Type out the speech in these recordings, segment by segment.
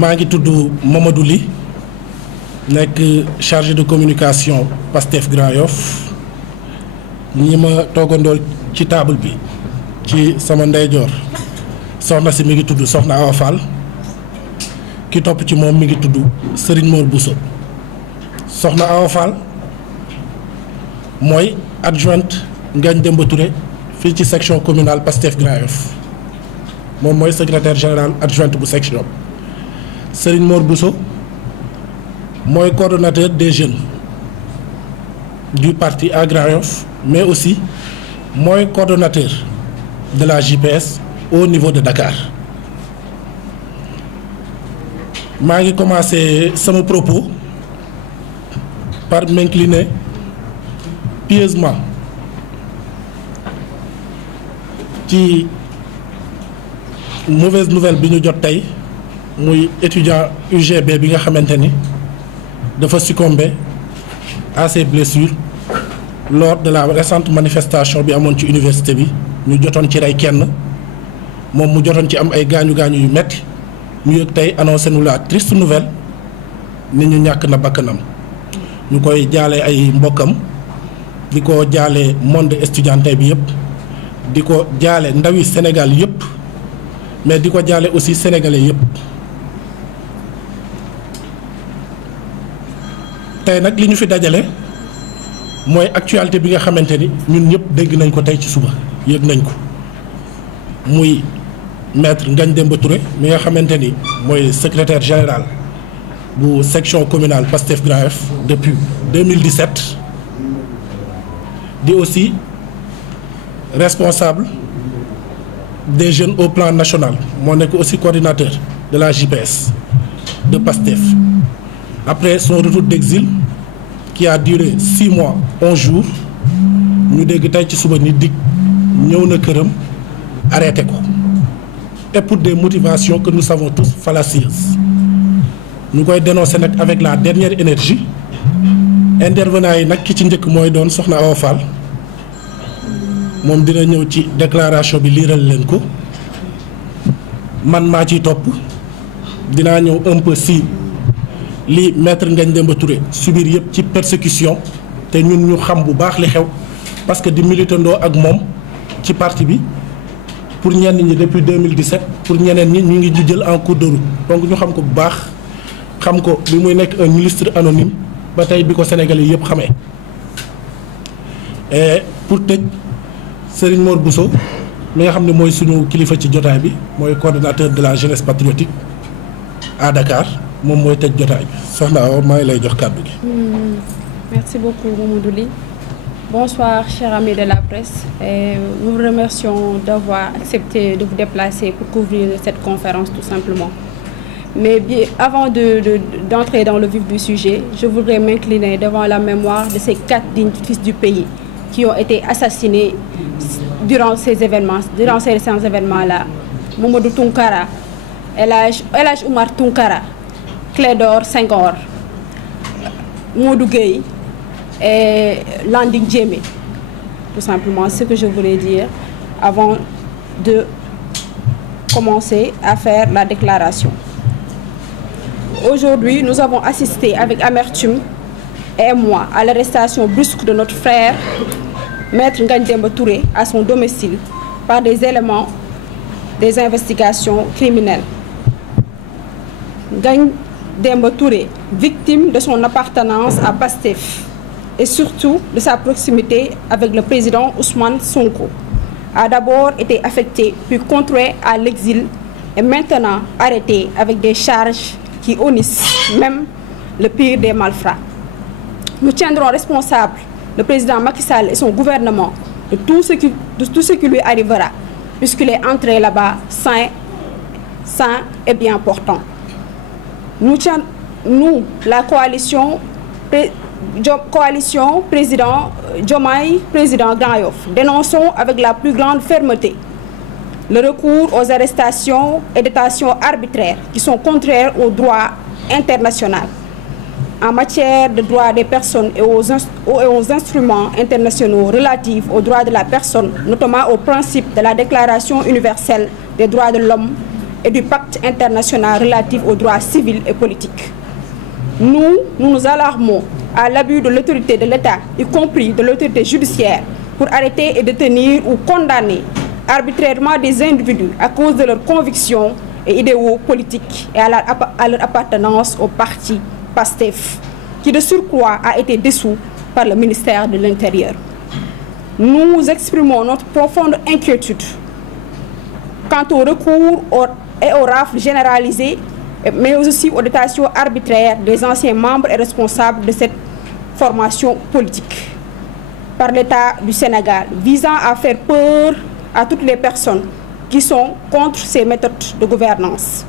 maa ngi tudd Mamadou Ly nekk chargé de communication Pastef Grand Yoff. ñi ma toogandool ci table bi ci sama ndeyjoor soxna si mi ngi tudd Soxna Awa Fall ki topp ci moom mi ngi tudd Serigne Mor Bousso. Soxna Awa Fall mooy adjointe Ngagne Demba Touré fii ci section communale Pastef Grand Yoff moom mooy secrétaire général adjointe bu section. Serigne Mor Bousso mooy coordonnateur des jeunes du parti à Grand Yoff, mais aussi mooy coordonnateur de la JPS au niveau de Dakar. maa ngi commencé sama propos par m'incliner pieusement ci mauvaise nouvelle bi ñu jot tey muy étudiant UGB bi nga xamante ni dafa succombé à ses blessures lors de la récente manifestation bi amoon ci université bi ñu jotoon ci rey kenn moom mu jotoon ci am ay gaañu yu metti ñu yëg tey annoncé nu la triste nouvelle nit ñu ñàkk na bakkanam ñu koy jaale ay mbokkam di ko jaale monde estudiantin bi yëpp di ko jaale ndawi Sénégal yëpp mais di ko jaale aussi sénégalais yëpp. tey nag li ñu fi dajale mooy actualité bi nga xamante ni ñun ñëpp dégg nañ ko tey ci suba yëg nañ ko muy maître Ngagne Demba Touré mi nga xamante ni mooy secrétaire général bu section communale Pastef Grand Yoff depuis 2017 di aussi responsable des jeunes au plan national moo nekk aussi coordinateur de la JPS de Pastef. Après son retour d'exil qui a duré 6 mois 11 jours ñu dégg tey ci suba ni dig ñëw na këram arrêté ko et pour des motivations que nous savons tous fallacieuses ñu koy dénoncer nag avec la dernière énergie. Intervenant yi nag ki ci njëkk mooy doon Soxna Awa Fall moom dina ñëw ci déclaration bi liiral leen ko man maa ciy topp dinaa ñëw un peu si li maître Ngagne Demba Touré subir yëpp ci persécution te ñun ñu xam bu baax li xew parce que di militandoo ak moom ci parti bi pour ñenn ñi depuis 2017 pour ñeneen ñi ñu ngi jël en cours de route donc ñu xam ko bu baax xam ko bi muy nekk un ministre anonyme ba tey bi ko Sénégalais yëpp xamee. Et pour tëj Serigne Mor Bousso mi nga xam ne mooy suñu kilifa ci jotaay bi mooy coordonnateur de la jeunesse patriotique à Dakar. moom mooy tëj jotaay bi soxna Awa maa ngi lay jox kàddu gi. Merci beaucoup Mamadou Ly. Bonsoir chers amis de la presse et nous vous remercions d'avoir accepté de vous déplacer pour couvrir cette conférence tout simplement. Mais bien avant d'entrer dans le vif du sujet, je voudrais m'incliner devant la mémoire de ces 4 dignes fils du pays qui ont été assassinés durant ces événements-là. Mamadou Tounkara, El Hadj Oumar Tounkara, Clédor Senghor, Modou Gueye et Landing Diémé. Tout simplement ce que je voulais dire avant de commencer à faire la déclaration. Aujourd'hui, nous avons assisté avec amertume et moi à l'arrestation brusque de notre frère, Maître Ngagne Demba Touré, à son domicile par des éléments des investigations criminelles. Ngagne Demba Touré, victime de son appartenance à Pastef et surtout de sa proximité avec le président Ousmane Sonko, a d'abord été affecté puis contraint à l'exil et maintenant arrêté avec des charges qui honnissent même le pire des malfrats. Nous tiendrons responsable le président Macky Sall et son gouvernement de tout ce qui lui arrivera, puisqu'il est entré là-bas sain et bien portant. Nous, la coalition président Diomaye, président Grand Yoff, dénonçons avec la plus grande fermeté le recours aux arrestations et détentions arbitraires qui sont contraires au droit international en matière de droits des personnes et aux instruments internationaux relatifs aux droits de la personne, notamment au principe de la Déclaration universelle des droits de l'homme et du pacte international relatif aux droits civils et politiques. Nous nous alarmons à l'abus de l'autorité de l'État, y compris de l'autorité judiciaire, pour arrêter et détenir ou condamner arbitrairement des individus à cause de leurs convictions et idéaux politiques et à leur appartenance au parti PASTEF, qui de surcroît a été dissous par le ministère de l'Intérieur. Nous exprimons notre profonde inquiétude quant au recours et aux rafles généralisées, mais aussi aux détentions arbitraires des anciens membres et responsables de cette formation politique par l'État du Sénégal, visant à faire peur à toutes les personnes qui sont contre ces méthodes de gouvernance.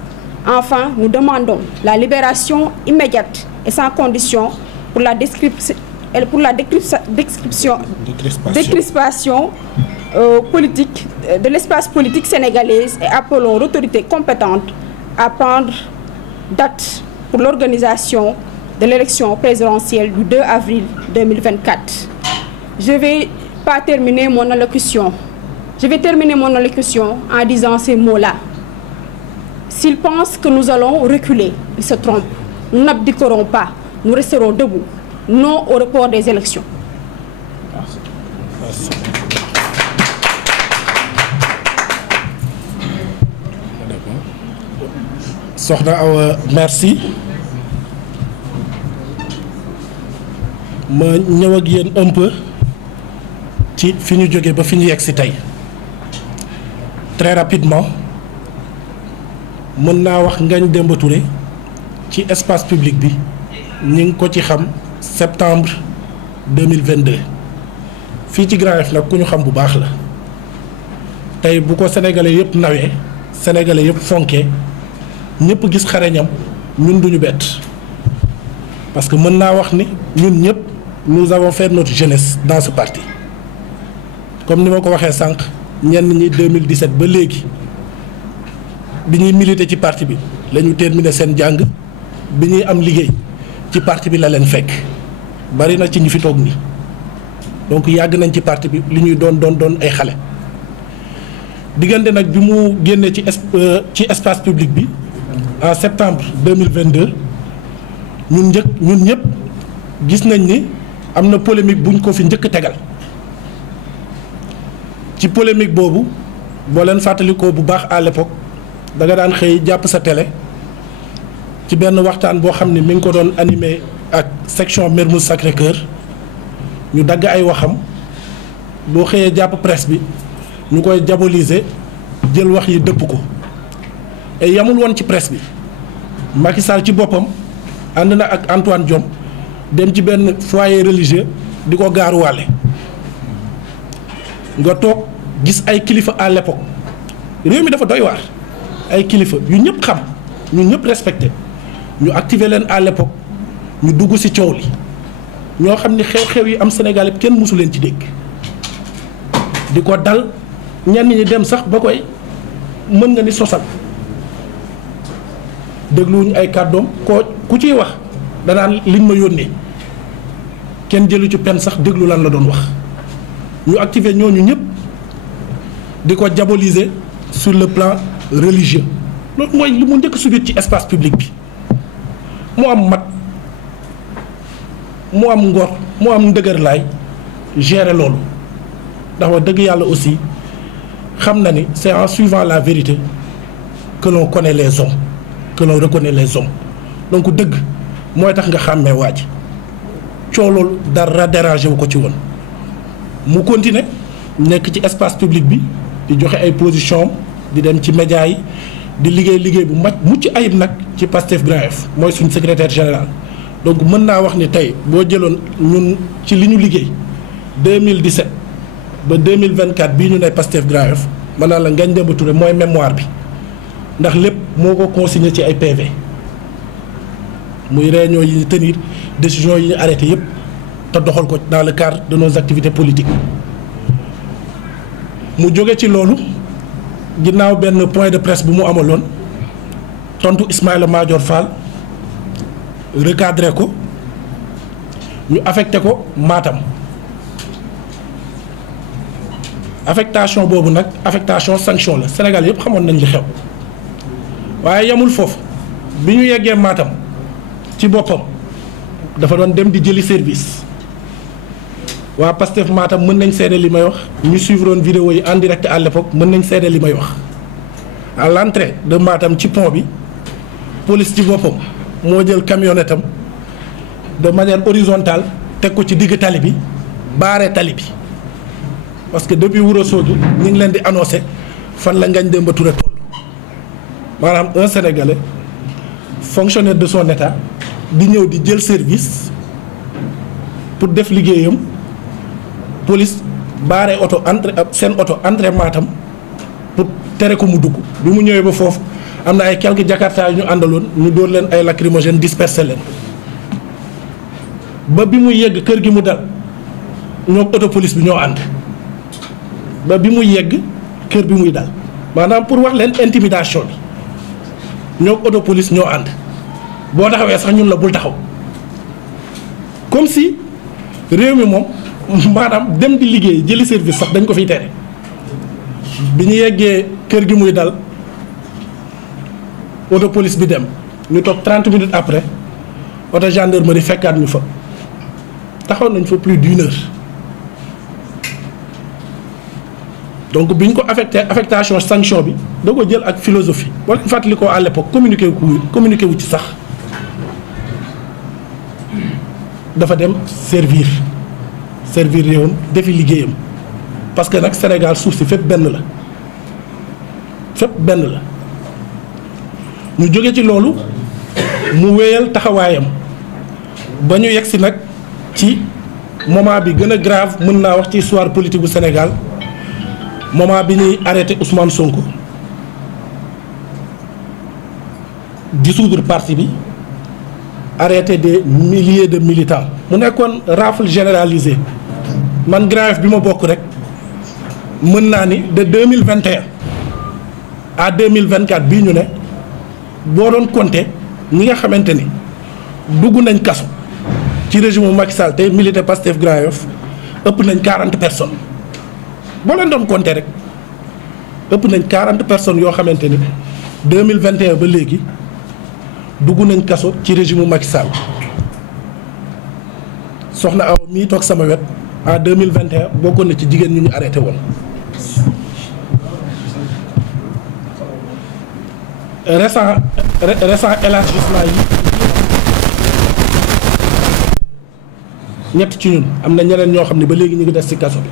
Enfin, nous demandons la libération immédiate et sans condition pour la décrispation politique de l'espace politique sénégalaise et appelons l'autorité compétente à prendre date pour l'organisation de l'élection présidentielle du 2 avril 2024. Je vais terminer mon allocution en disant ces mots-là. S'ils pensent que nous allons reculer, ils se trompent. Nous n'abdiquerons pas, nous resterons debout. Non au report des élections. Merci. Merci. Soxna Awa merci ma ñëw ak yéen un peu ci fi ñu jógee ba fi ñu yegg si tey très rapidement mën naa wax Ngagne Demba Touré ci espace public bi ñu ngi ko ci xam septembre 2022 fii ci Grand Yoff nag ku ñu xam bu baax la tey bu ko sénégalais yëpp nawee sénégalais yëpp fonkee ñëpp gis xarañam ñun duñu bett parce que mën naa wax ni ñun ñëpp nous avons fait notre jeunesse dans ce parti comme ni ma ko waxee sànq ñenn ñi 2017 ba léegi bi ñuy militer ci parti bi la ñu terminer seen jàng bi ñuy am liggéey ci parti bi la leen fekk bari na ci ñi fi toog nii donc yàgg nañ ci parti bi li ñuy doon ay xale diggante nag bi mu génnee ci espace public bi en septembre 2022 ñun ñëpp gis nañ ni am na polémique buñ ko fi njëkk tegal ci polémique boobu boo leen fàttalikoo bu baax à l'époque da nga daan xëy jàpp sa télé ci benn waxtaan boo xam ne mi ngi ko doon animé ak section Mermoz Sacré-Cœur ñu dagg ay waxam boo xëyee jàpp presse bi ñu koy diaboliser jël wax yi dëpp ko et yamul woon ci presse bi Macky Sall ci boppam ànd na ak Antoine Diome dem ci benn foyer religieux di ko gaaruwaale nga toog gis ay kilifa à l'époque réew mi dafa doy waar ay kilifa yu ñëpp xam ñu ñëpp respecté ñu activer leen à l'époque ñu dugg ci coow li ñoo xam ni xew-xew yi am Sénégal yëpp kenn mësu leen ci dégg di ko dal ñenn ñi dem sax ba koy mën nga ni sosal dégluwuñu ay kàddoom ku ciy wax danaan liñ ma yónnee kenn jëlu ci pen sax déglu lan la doon wax ñu activer ñooñu ñëpp di ko diaboliser sur le plan religieux loolu mooy li mu njëkk subir ci espace public bi mu am mat mu am ngor mu am ndëgër laay gérer loolu ndax wax dëgg yàlla aussi xam na ni c'est en suivant la vérité que l'on connaît les hommes que l'on reconnaît les hommes donc dëgg mooy tax nga xàmmee waa ji coow loolu dara dérangé wu ko ci woon mu continuer nekk ci espace public bi di joxe ay position di dem ci média yi di liggéey bu mucc ayib nag ci Pastef Grand Yoff mooy suñ secrétaire général donc mën naa wax ni tey boo jëloon ñun ci li ñu liggéey 2017 ba 2024 bii ñu ne Pastef Grand Yoff mën naa la Ngagne Demba Touré mooy mémoire bi ndax lépp moo ko consigné ci ay PV muy réunion yi ñu tenir décision yi ñu arrêté yëpp te doxal ko dans le cadre de nos activités politiques mu jóge ci loolu ginnaaw benn point de presse bu mu amaloon tontu Ismaïla Madior Fall recadré ko ñu affecté ko Matam affectation boobu nag affectation sanction la Sénégal yëpp xamoon nañ li xew waaye yamul foofu bi ñu yeggee Matam ci boppam dafa doon dem di jëli service waa Pastef Matam mën nañ seede li may wax ñu suivre woon vidéo yi en direct à l'époque mën nañ seede li may wax à l'entrée de Matam ci pont bi police ci boppam moo jël camionnette am de manière horizontale teg ko ci digg tali bi baare tali bi parce que depuis Ourossogui ñu ngi leen di annoncé fan la Ngagne Demba Touré toll maanaam un Sénégalais fonctionnaire de son état di ñëw di jël service pour def liggéeyam police baare oto entrée seen oto entrée Matam pour tere ko mu dugg bi mu ñëwee ba foofu am na ay quelques jakarta yu ñu àndaloon ñu dóor leen ay lacrymogène dispersé leen ba bi mu yegg kër gi mu dal ñoo auto police bi ñoo ànd ba bi mu yegg kër bi muy dal maanaam pour wax leen intimidation bi ñoo auto police ñoo ànd boo taxawee sax ñun la bul taxaw comme si réew mi moom maanaam dem di liggéey jëli service sax dañ ko fiy tere bi ñu yeggee kër gi muy dal auto police bi dem ñu toog 30 minutes après auto gendarmerie fekkaat ñu fa taxaw nañ fa plus d'1 heure donc bi ñu ko affectation sanction bi da ko jël ak philosophie wala fàttali ko à l'époque communiqué wu ci sax dafa dem servir réewam defi liggéeyam parce que nag Sénégal suuf si fépp benn la ñu jóge ci loolu mu wéyal taxawaayam ba ñu yegg si nag ci moment bi gën a grave mën naa wax ci histoire politique bu Sénégal moment bi ñuy arrêté Ousmane Sonko dissoudre parti bi arrêté des milliers de militants mu nekkoon rafle généralisé man grave bi ma bokk rek mën naa ni de 2021 à 2024 bii ñu ne boo doon compter ñi nga xamante ni dugg nañ kaso ci régime Macky Sall tey militaire Pastef Grand Yoff ëpp nañ 40 personnes boo leen doon compter rek ëpp nañ 40 personnes yoo xamante ni 2021 ba léegi dugg nañ kaso ci régime Macky Sall soxna Awa mii toog sama wet en 2021 bokkoon na ci jigéen ñu arrêté woon. récent élargissement yi ñett ci ñun am na ñeneen ñoo xam ne ba léegi ñu ngi des ci kaso bi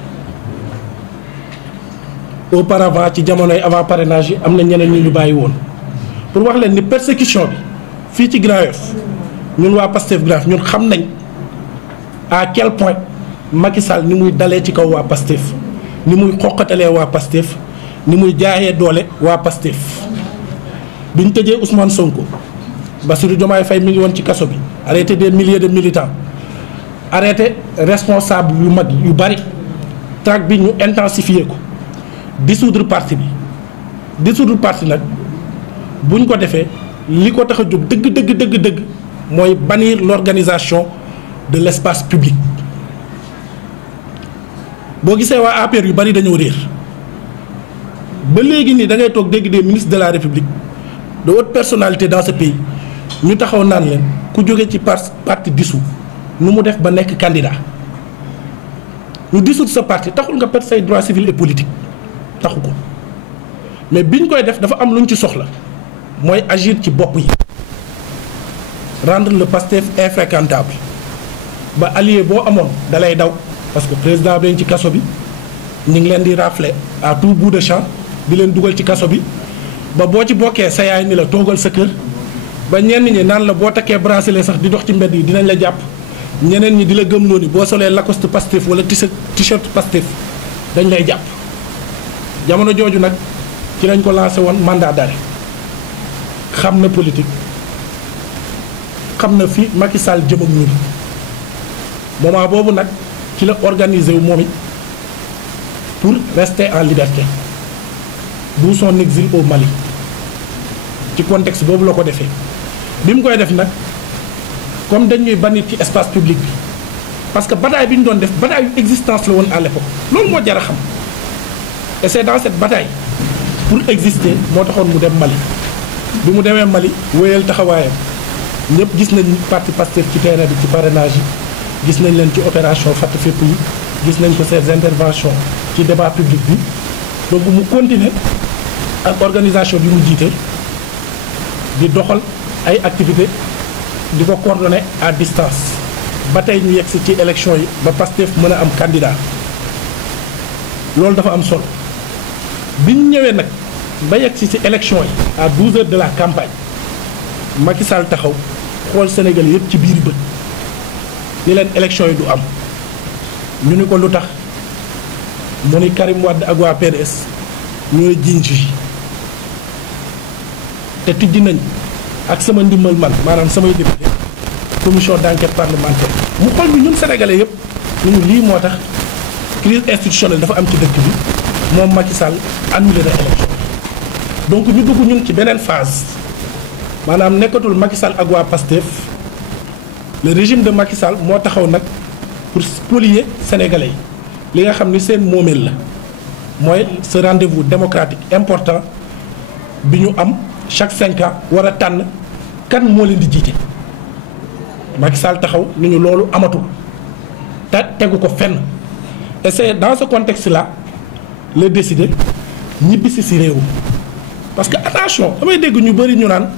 auparavant ci jamonoy avant parrainage yi am na ñeneen ñu bàyyi woon pour wax leen ni persécution bi fii ci Grand Yoff ñun waa Pastef Grand Yoff ñun xam nañ à quel point Macky Sall ni muy dalee ci kaw waa Pastef ni muy xoqatalee waa Pastef ni muy jaayee doole waa Pastef bi ñu tëjee Ousmane Sonko Bassirou Diomaye Faye mi ngi woon ci kaso bi arrêté des milliers de militants arrêté responsable yu mag yu bari traque bi ñu intensifier ko dissoudre parti nag buñ ko defee li ko tax a jóg dëgg mooy bannir l'organisation de l'espace public boo gisee waa APR yu bari dañoo réer ba léegi nii da ngay toog dégg des ministres de la République de haute personnalité dans ce pays ñu taxaw naan leen ku jóge ci parti dissous nu mu def ba nekk candidat ñu dissoudre sa parti taxul nga perdre say droits civils et politiques taxu ko mais biñ koy def dafa am lu ñu ci soxla mooy agir ci bopp yi rendre le Pastef infréquentable ba allié boo amoon dalay daw parce que président bi ci kaso bi ñu ngi leen di rafler à tout bout de champ di leen dugal ci kaso bi ba boo ci bokkee sa yaay ni la toogal sa kër ba ñenn ñi naan la boo takkee bracelet sax di dox ci mbedd yi dinañ la jàpp ñeneen ñi di la gëmloo ni boo solee Lacoste Pastef wala t-shirt Pastef dañ lay jàpp jamono jooju nag ci lañ ko lancé woon mandat d'arrêt xam na politique xam na fi Macky Sall jëm ak ñun moment boobu nag ci la organisé wu moom it pour rester en liberté d'où son exil au Mali ci contexte boobu la ko defee bi mu koy def nag comme dañuy bannir ci espace public bi parce que bataille bi ñu doon def bataille yu existence la woon à l'époque loolu moo jar a xam et c'est dans cette bataille pour exister moo taxoon mu dem Mali bi mu demee Mali wéyal taxawaayam ñëpp gis nañ parti Pastef ci terrain bi ci parrainage yi gis nañ leen ci opération Fatt Fépp yi gis nañ ko ses interventions ci débat public bi donc mu continuer ak organisation bi mu jiite di doxal ay activités di ko coordonner à distance ba tey ñu yegsi ci élection yi ba Pastef mën a am candidat loolu dafa am solo bi ñu ñëwee nag ba yegsi ci élection yi à 12 heures de la campagne Macky Sall taxaw xool Sénégal yëpp ci biir bët ni leen élection yi du am ñu ni ko lu tax mu ni Karim Wade ak waa PDS ñooy jiiñ ji te tijji nañ ak sama ndimbal man maanaam samay député commission d'enquête parlementaire mu xool bi ñun sénégalais yëpp ñu lii moo tax crise institutionnelle dafa am ci dëkk bi moom Macky Sall annulé na élection donc ñu dugg ñun ci beneen phase maanaam nekkatul Macky Sall ak waa PASTEF le régime de Macky Sall moo taxaw nag pour spolier sénégalais yi li nga xam ni seen moomeel la mooy ce rendez-vous démocratique important bi ñu am chaque 5 ans war a tànn kan moo leen di jiite Macky Sall taxaw ni ñu loolu amatul te tegu ko fenn et c'est dans ce contexte là la décidé ñibbisi si réew parce que attention damay dégg ñu bëri ñu naan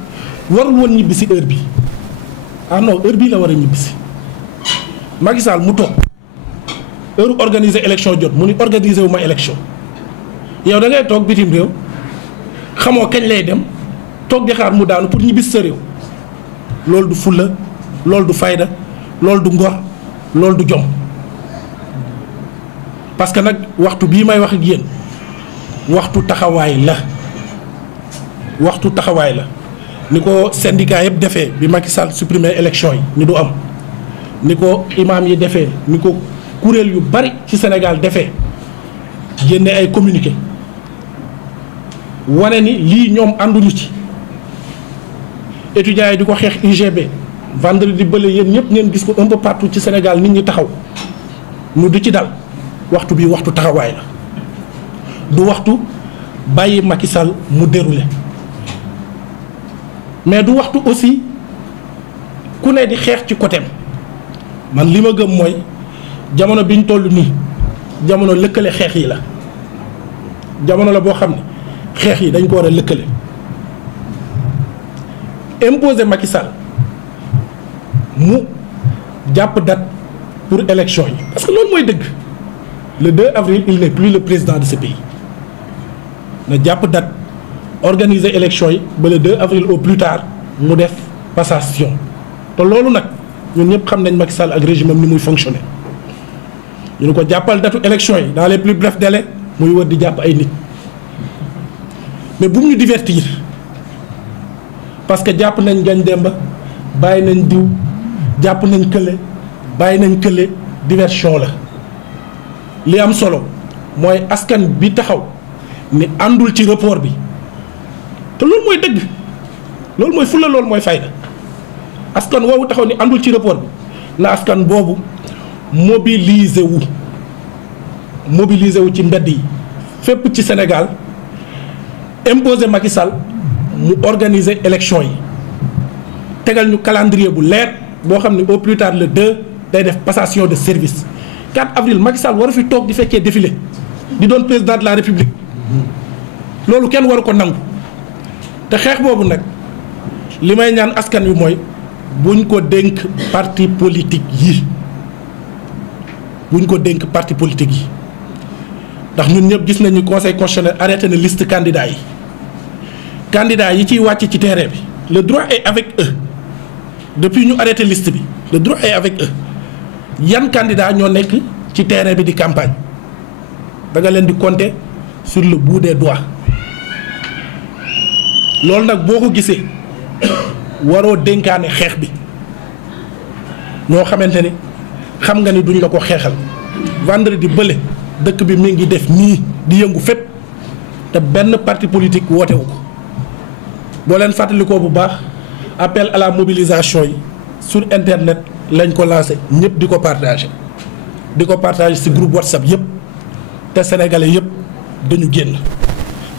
warul woon ñibbisi heure bi ah non heure bii la war a ñibbisi Macky Sall mu toog heure organiser élection jot mu ni organiser wu ma élection yow da ngay toog bitim réew xamoo kañ lay dem toog di xaar mu daanu pour ñibbisi sa réew loolu du fulla loolu du fayda loolu du ngor loolu du jom parce que nag waxtu bii may wax ak yéen waxtu taxawaay la ni ko syndicat yëpp defee bi Macky Sall supprimer élection yi ni du am ni ko imam yi defee ni ko kuréel yu bari ci Sénégal defee génne ay communiqué wane ni lii ñoom ànduñu ci étudiants yi di ko xeex UGB vendredi bële yéen ñëpp ngeen gis ko un peu partout ci Sénégal nit ñi taxaw ñu du ci dal waxtu bi waxtu taxawaay la du waxtu bàyyi Macky Sall mu déroulé mais du waxtu aussi ku ne di xeex ci côté man li ma gëm mooy jamono biñ toll nii jamono lëkkale xeex yi la jamono la boo xam ne xeex yi dañ ko war a lëkkale imposer Macky Sall mu jàpp date pour élection yi parce que loolu mooy dëgg le 2 avril il n'est plus le président de ce pays na jàpp date organiser élection yi ba le 2 avril au plus tard mu def passation te loolu nag ñun ñëpp xam nañ Macky Sall ak régime am ni muy fonctionner ñu ne ko jàppal datu élection yi dans les plus brefs délais muy wër di jàpp ay nit mais bu mu ñu divertir parce que jàpp nañ Ngagne Demba bàyyi nañ diw jàpp nañ kële bàyyi nañ kële diversion la li am solo mooy askan bi taxaw ni àndul ci report bi te loolu mooy dëgg loolu mooy fulla loolu mooy fayda askan woowu taxaw ni àndul ci report bi na askan boobu mobiliser wu ci mbedd yi fépp ci Sénégal imposer Macky Sall mu organiser élection yi tegal ñu calendrier bu leer boo xam ne au plus tard le 2 day def passation de service 4 avril Macky Sall waru fi toog di fekkee défilé di doon président de la République loolu kenn waru ko nangu te xeex boobu nag li may ñaan askan wi mooy buñ ko dénk parti politique yi ndax ñun ñëpp gis nañu conseil constitutionnel arrêté na liste candidats yi ciy wàcc ci terrain bi le droit est avec eux depuis ñu arrêté liste bi le droit est avec eux yan candidats ñoo nekk ci terrain bi di campagne da nga leen di compter sur le bout des doigts loolu nag boo ko gisee waroo dénkaane xeex bi ñoo xamante ni xam nga ni duñ la ko xeexal vendredi bële dëkk bi mi ngi def nii di yëngu fépp te benn parti politique wootewu ko boo leen fàttalikoo bu baax appel à la mobilisation yi sur internet lañ ko lancé ñëpp di ko partagé ci groupe WhatsApp yëpp te sénégalais yëpp dañu génn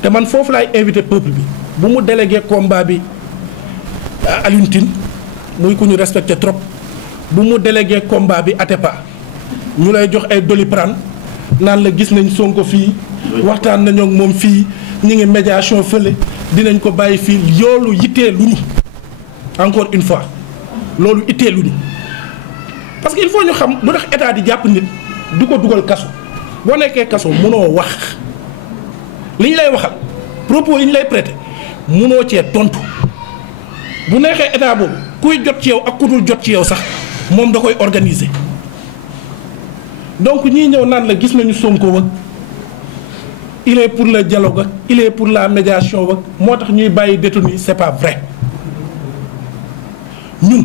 te man foofu laay invité peuple bi bu mu délégué combat bi Alioune Tine muy ku ñu respecté trop bu mu délégué combat bi Atepa ñu lay jox ay Doliprane naan la gis nañ Sonko fii waxtaan nañoo ak moom fii ñu ngi médiation fële dinañ ko bàyyi fii loolu yitteeluñu encore une fois loolu itteeluñu parce que il faut ñu xam lu tax état di jàpp nit du ko dugal kaso boo nekkee kaso mënoo wax li ñu lay waxal propos yi ñu lay prêter mënoo cee tontu bu neexee état boobu kuy jot ci yow ak ku dul jot ci yow sax moom da koy organiser donc ñii ñëw naan la gis nañu Sonko wak il est pour le dialogue ak il est pour la médiation wak moo tax ñuy bàyyi détenu c'est pas vrai ñun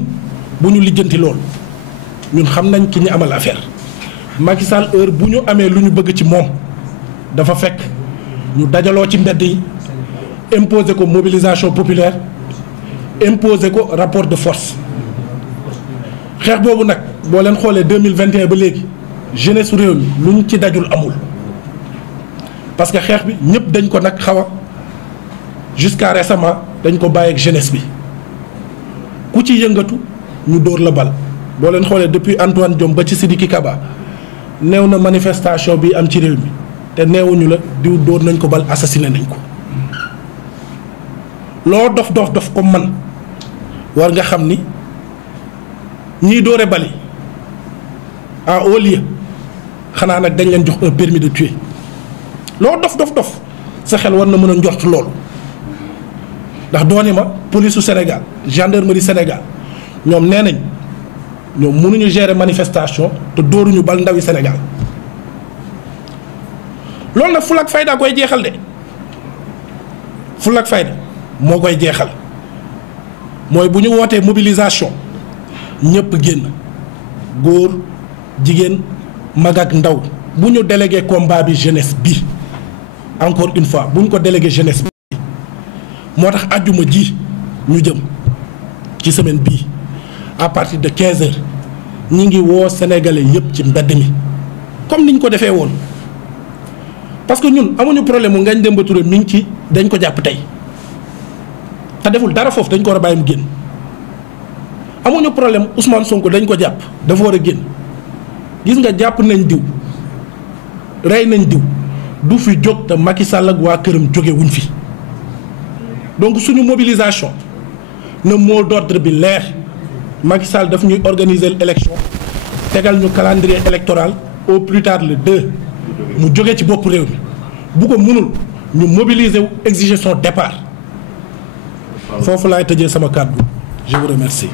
bu ñu lijjanti loolu ñun xam nañ ki ñu amal affaire Macky Sall heure bu ñu amee lu ñu bëgg ci moom dafa fekk ñu dajaloo ci mbedd yi imposer ko mobilisation populaire imposer ko rapport de force xeex boobu nag boo leen xoolee 2021 ba léegi jeunesse su réew mi lu ñu ci dajul amul parce que xeex bi ñëpp dañ ko nag xaw a jusqu'à récemment dañ ko bàyyi ak jeunesse bi ku ci yëngatu ñu dóor la bal boo leen xoolee depuis Antoine Diome ba ci Sidiki Kaba néew na manifestation bi am ci réew mi te neewuñu la diw dóor nañ ko bal assassiné nañ ko loo dof comme man war nga xam ni ñiy dóore bali en haut lieu xanaa nag dañ leen jox un permis de tuer loo dof sa xel war na mën a njort loolu ndax dooni ma police su Sénégal gendarmerie Sénégal ñoom nee nañ ñoom mënuñu gérer manifestation te dóoruñu bal ndawi Sénégal loolu nag ful ak fayda koy jeexal de ful ak fayda moo koy jeexal mooy bu ñu wootee mobilisation ñëpp génn góor jigéen mag ak ndaw bu ñu délégué combat bi jeunesse bi encore une fois bu ñu ko délégué jeunesse bi moo tax àjjuma ji ñu jëm ci semaine bii à partir de 15 heures ñi ngi woo sénégalais yëpp ci mbedd mi comme niñ ko defee woon parce que ñun amuñu problème mu Ngagne Demba Touré mi ngi ci dañ ko jàpp tey te deful dara foofu dañ ko war a bàyyi mu génn amuñu problème Ousmane Sonko dañ ko jàpp dafa war a génn gis nga jàpp nañ diw rey nañ diw du fi jóg te Macky Sall ak waa këram jóge wuñ fi donc suñu mobilisation na mot d'ordre bi leer Macky Sall daf ñuy organiser l'élection tegal ñu calendrier électoral au plus tard le 2 mu jóge ci bopp réew mi bu ko mënul ñu mobiliser wu exiger son départ foofu laay tëjee sama kàddu je vous remercie.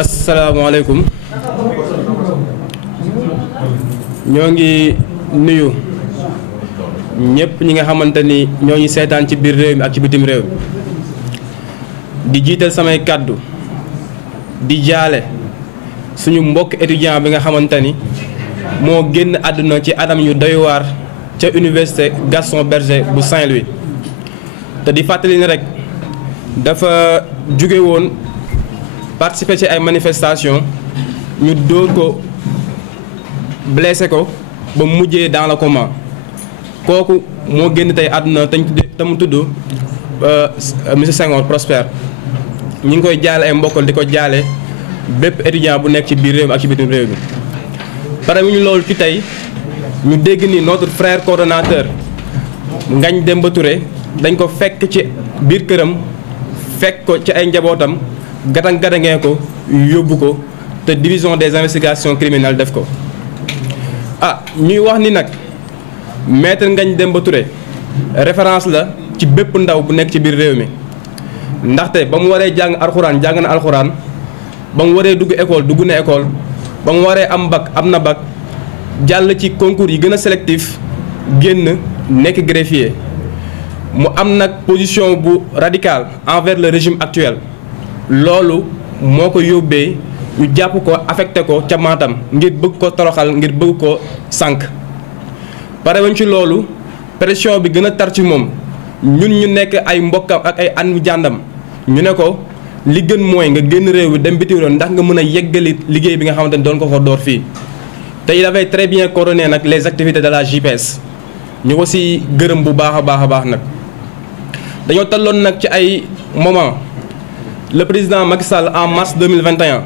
asalaamaaleykum ñoo ngi nuyu ñëpp ñi nga xamante ni ñoo ngi seetaan ci biir réew mi ak ci bitim réew di jiital samay kàddu di jaale suñu mbokk étudiant bi nga xamante ni moo génn àdduna ci anam yu doy waar ca université Gaston Berger bu Saint-Louis te di fàttali ni rek dafa jóge woon participer ci ay manifestation ñu dóor ko blessé ko ba mujjee dans le coma kooku moo génn tey àdduna te mu tudd monsieur Senghor Prosper ñu ngi koy jaale ay mbokkal di ko jaale bépp étudiant bu nekk ci biir réew mi ak ci bitim réew mi pare ñu loolu ci tey ñu dégg ni notre frère coordonnateur Ngagne Demba Touré dañ ko fekk ci biir këram fekk ko ci ay njabootam gadang-gadangee ko yóbbu ko te division des investigations criminelles def ko ñuy wax ni nag maître Ngagne Demba Touré référence la ci bépp ndaw bu nekk ci biir réew mi ndaxte ba mu waree jàng alxuraan jàng na alxuraan ba mu waree dugg école dugg na école ba mu waree am bac am na bac jàll ci concours yi gën a sélectif génn nekk greffier mu am nag position bu radicale envers le régime actuel loolu moo ko yóbbee ñu jàpp ko affecté ko ca Matam ngir bëgg ko toroxal ngir bëgg ko sànq pare wuñ ci loolu pression bi gën a tar ci moom ñun ñu nekk ay mbokkam ak ay an jàndam ñu ne ko li gën mooy nga génn réew bi dem bitim réew ndax nga mën a yeggali liggéey bi nga xamante ni doon ko fa door fii te il avait très bien coordonné nag les activités de la JPS ñu ko si gërëm bu baax a baax nag dañoo talloon nag ci ay moment le président Macky Sall en mars 2021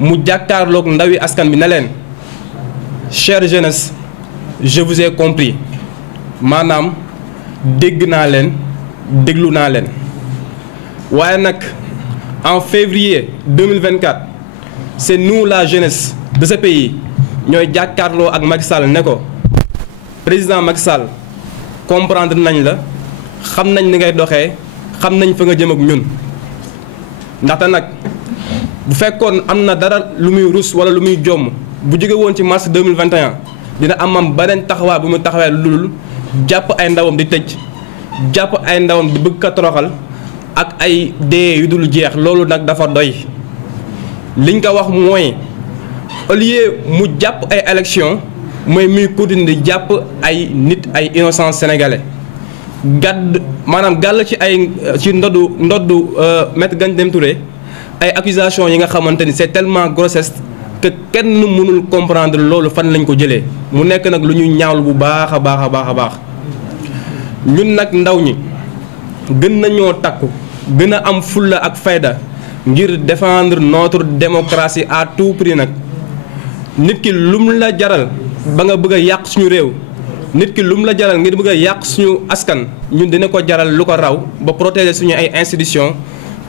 mu jàkkaarloog ndawi askan bi ne leen chère jeunesse je vous ai compris maanaam dégg naa leen déglu naa leen waaye nag en février 2024 c'est nous la jeunesse de ce pays ñooy jàkkaarloo ak Macky Sall ne ko président Macky Sall comprendre nañ la xam nañ ni ngay doxee xam nañ fa nga jëm ak ñun ndaxte nag bu fekkoon am na dara lu muy rus wala lu muy jomm bu jóge woon ci mars 2021 dina amam beneen taxawaay bu mu taxawee lu dul jàpp ay ndawam di tëj jàpp ay ndawam di bëgg ka toroxal ak ay dee yu dul jeex loolu nag dafa doy liñ ko wax mooy au lieu mu jàpp ay élection mooy muy continuer di jàpp ay nit ay innocents sénégalais maanaam gàll ci ay ci ndoddu Maître Ngagne Demba Touré ay accusations yi nga xamante ni c'est tellement grossesse que kenn mënul comprendre loolu fan lañ ko jëlee mu nekk nag lu ñuy ñaawlu bu baax a baax ñun nag ndaw ñi gën nañoo takku gën a am fulla ak fayda ngir défendre notre démocratie à tout prix nag nit ki lum la jaral ba nga bëgg a yàq suñu réew nit ki lum la jaral ngir bëgg a yàq suñu askan ñun dina ko jaral lu ko raw ba protéger suñu ay institutions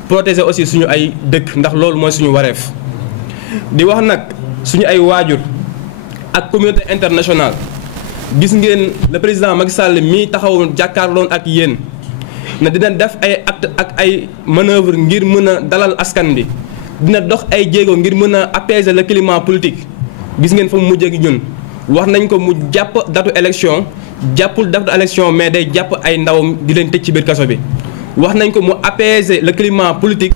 protéger aussi suñu ay dëkk ndax loolu mooy suñu wareef di wax nag suñu ay waajur ak communauté internationale gis ngeen le président Macky Sall mii taxaw jàkkaarloon ak yéen na dina def ay acte ak ay manœuvre ngir mën a dalal askan bi dina dox ay jéego ngir mën a apaiser le climat politique gis ngeen fa mu mujjee gi ñun wax nañ ko mu jàpp datu élection jàppul datu élection mais day jàpp ay ndawam di leen tëj ci biir kaso bi wax nañ ko mu apaiser le climat politique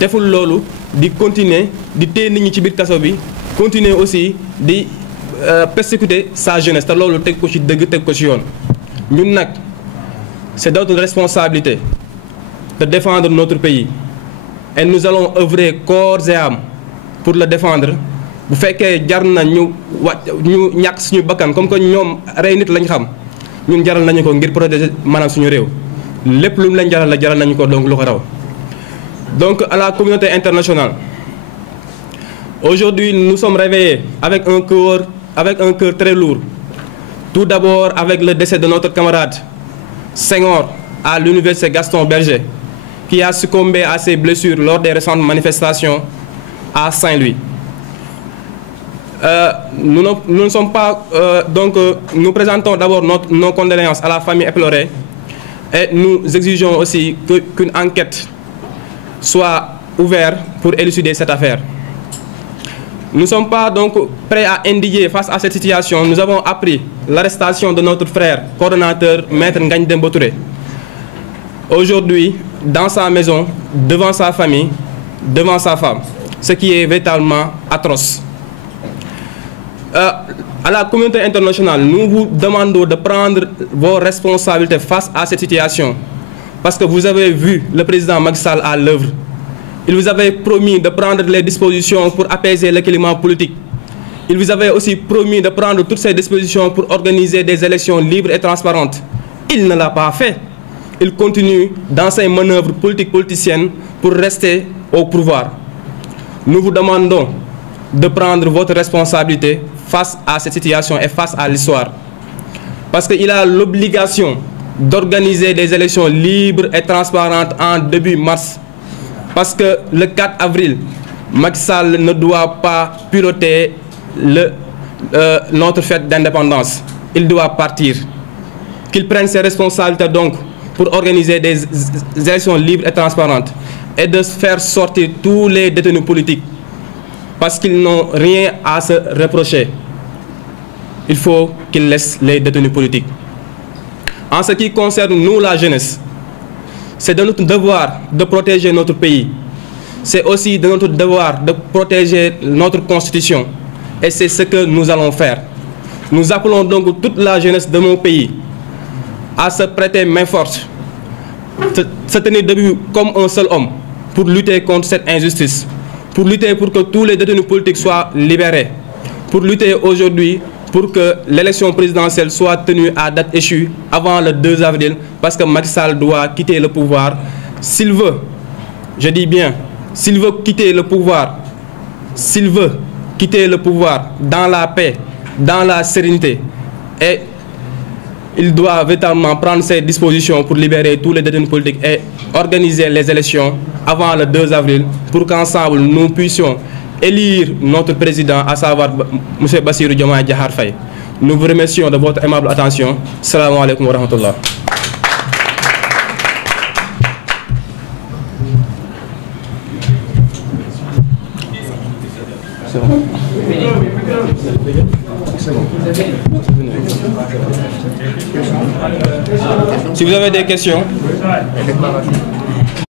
deful loolu di continuer di téye nit ñi ci biir kaso bi continuer aussi di persécuter sa jeunesse te loolu teg ko ci dëgg teg ko ci yoon ñun nag c'est notre responsabilité de défendre notre pays et nous allons œuvrer corps et âme pour le défendre bu fekkee jar na ñu ñàkk suñu bakkan comme que ñoom rey nit lañ xam ñun jaral nañu ko ngir protéger maanaam suñu réew lépp lu mu leen jaral la jaral nañu ko donc lu ko raw donc à la communauté internationale aujourd'hui nous sommes réveillés avec un cœur très lourd tout d'abord avec le décès de notre camarade Senghor à l'université Gaston Berger qui a succombé à ses blessures lors des récentes manifestations à Saint-Louis. Nous ne sommes pas nous présentons d'abord nos condoléances à la famille éplorée et nous exigeons aussi qu'une enquête soit ouverte pour élucider cette affaire. Nous ne sommes pas donc prêts à indigner face à cette situation. Nous avons appris l'arrestation de notre frère coordonnateur Maître Ngagne Demba Touré. Aujourd'hui, dans sa maison, devant sa famille, devant sa femme, ce qui est véritablement atroce. À la communauté internationale, nous vous demandons de prendre vos responsabilités face à cette situation. Parce que vous avez vu le président Macky Sall à l'œuvre. Il vous avait promis de prendre les dispositions pour apaiser le climat politique. Il vous avait aussi promis de prendre toutes ces dispositions pour organiser des élections libres et transparentes. Il ne l'a pas fait. Il continue dans ses manœuvres politiciennes pour rester au pouvoir. Nous vous demandons de prendre votre responsabilité face à cette situation et face à l'histoire. Parce qu'il a l'obligation d'organiser des élections libres et transparentes en début mars. Parce que le 4 avril, Macky Sall ne doit pas piloter notre fête d'indépendance. Il doit partir. Qu'il prenne ses responsabilités donc pour organiser des élections libres et transparentes et de faire sortir tous les détenus politiques parce qu'ils n'ont rien à se reprocher. Il faut qu'il laisse les détenus politiques. En ce qui concerne nous, la jeunesse, c'est de notre devoir de protéger notre pays. C'est aussi de notre devoir de protéger notre constitution. Et c'est ce que nous allons faire. Nous appelons donc toute la jeunesse de mon pays à se prêter main forte, se tenir debout comme un seul homme pour lutter contre cette injustice, pour lutter pour que tous les détenus politiques soient libérés, pour lutter aujourd'hui pour que l'élection présidentielle soit tenue à date échue avant le 2 avril, parce que Macky Sall doit quitter le pouvoir. S'il veut, je dis bien, s'il veut quitter le pouvoir, s'il veut quitter le pouvoir dans la paix, dans la sérénité, et il doit véritablement prendre ses dispositions pour libérer tous les détenus politiques et organiser les élections avant le 2 avril pour qu'ensemble nous puissions élire notre président, à savoir M. Bassirou Diomaye Diakhar Faye. Nous vous remercions de votre aimable attention. Salam alaikum wa rahmatullah. Si vous avez des questions.